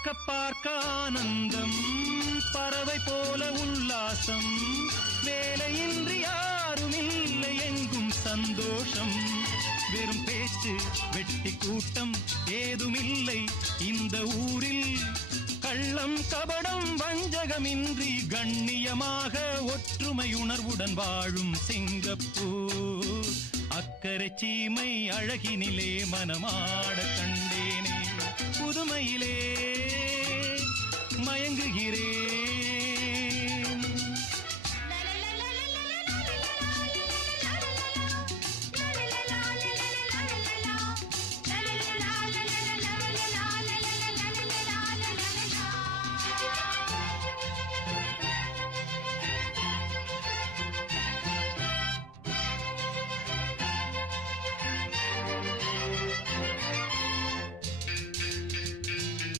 பார்க்க பார்க்க ஆனந்தம், பறவை போல உல்லாசம், வேலையின்றி யாரும் இல்லை எங்கும் சந்தோஷம். வெறும் பேச்சு வெட்டி கூட்டம் ஏதுமில்லை இந்த ஊரில். கள்ளம் கபடம் வஞ்சகமின்றி கண்ணியமாக ஒற்றுமை உணர்வுடன் வாழும் சிங்கப்பூர். அக்கரை சீமை அழகினிலே மனமாட கண்டேனே, புதுமையிலே